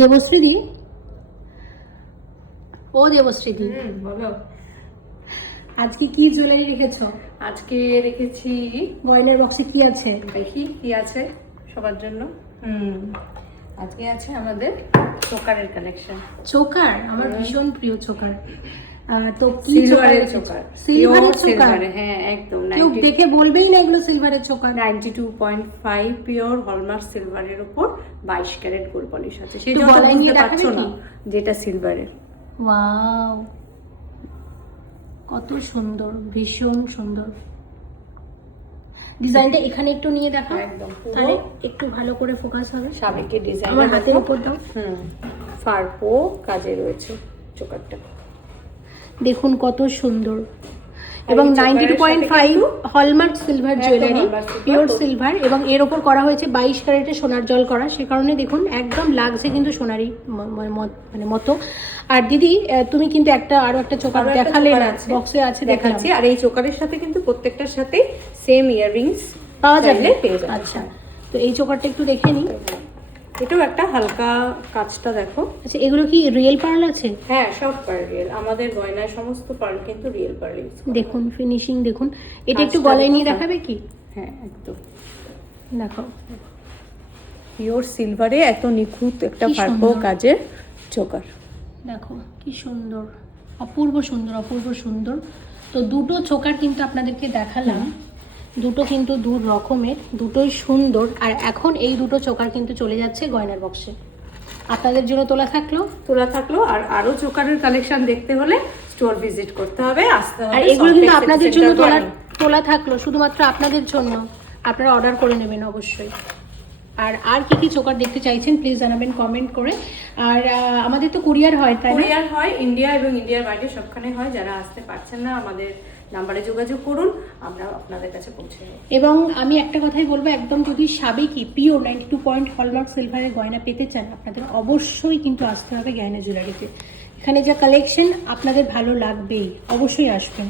দেবশ্রীদি, ও দেবশ্রীদি, বলো। আজকে কি জুয়েলারি রেখেছো? আজকে রেখেছি, গয়নার বক্সে কি আছে? দেখি কি আছে সবার জন্য। আজকে আছে আমাদের চোকারের কালেকশন। চোকার আমার ভীষণ প্রিয় চোকার। তো কি সিলভারের চোকার, সিলভারের চোকার? হ্যাঁ একদম। কেউ দেখে বলবেই না এগুলো সিলভারের চোকার। 92.5 পিওর হলমার্ক সিলভারের উপর 22 ক্যারেট গোল্ড পলিশ আছে। একটু সেটা গলায় নিয়ে বুঝতে পারছো দেখাবে না কি? যেটা সিলভারের। ওয়াও, কত সুন্দর, ভীষণ সুন্দর ডিজাইনটা। এখানে একটু নিয়ে দেখো, একদম তাহলে একটু ভালো করে ফোকাস হবে। সাবেকের ডিজাইন আমার হাতের উপর দাও। ফারপো কাজে রয়েছে চোকারটা, দেখুন কত সুন্দর। এবং 92.5 hallmark silver jewellery, pure silver, এবং এর ওপর করা হয়েছে 22 ক্যারেটের সোনার জল করা। সে কারণে দেখুন একদম লাগছে কিন্তু সোনারি মানে মতো। আর দিদি তুমি কিন্তু আরো একটা চোকার দেখালে না, বক্সে আছে, দেখাচ্ছি। আর এই চোকারের সাথে কিন্তু প্রত্যেকটার সাথে সেম ইয়াররিংস পাওয়া যাবে। পেয়ে যাবে। আচ্ছা, তো এই চোকারটা একটু দেখে নিই। এটাও একটা হালকা কাজটা দেখো। আচ্ছা, এগুলো কি রিয়েল পার্ল আছে? হ্যাঁ, সব পার্ল রিয়েল। আমাদের গয়নার সমস্ত পার্ল কিন্তু রিয়েল পার্ল ইউজ করা। দেখুন ফিনিশিং দেখুন। এটা একটু গলায় নিয়ে দেখাবে কি? হ্যাঁ একদম, দেখো পিওর সিলভারে এত নিখুঁত একটা কি ফারপো সুন্দর। কাজের চোকার। দেখো কি সুন্দর, অপূর্ব সুন্দর, অপূর্ব সুন্দর। তো দুটো চোকার কিন্তু আপনাদেরকে দেখালাম, দুটো কিন্তু দু রকমের, দুটোই সুন্দর। আর এখন এই দুটো চোকার কিন্তু চলে যাচ্ছে গয়নার বক্সে, আপনাদের জন্য তোলা থাকলো। আর আরো চোকারের কালেকশন দেখতে হলে স্টোর ভিজিট করতে হবে, আসতে হবে। আর এগুলো কিন্তু আপনাদের জন্য তোলা থাকলো, শুধুমাত্র আপনাদের জন্য। আপনারা অর্ডার করে নেবেন অবশ্যই। আর কি কি চোকার দেখতে চাইছেন প্লিজ জানাবেন কমেন্ট করে। আর আমাদের তো কুরিয়ার হয়, তাই না? কুরিয়ার হয়, ইন্ডিয়া এবং ইন্ডিয়ার বাইরে সবখানে হয়। যারা আসতে পারছেন না আমাদের নাম্বারে যোগাযোগ করুন, আমরা আপনাদের কাছে পৌঁছে দেব। এবং আমি একটা কথাই বলবো, একদম যদি সাবেকি পিওর 92 পয়েন্ট হলমার্ক সিলভারের গয়না পেতে চান, আপনাদের অবশ্যই কিন্তু আসতে হবে গয়না জুয়েলারিতে। এখানে যা কালেকশন আপনাদের ভালো লাগবেই, অবশ্যই আসবেন।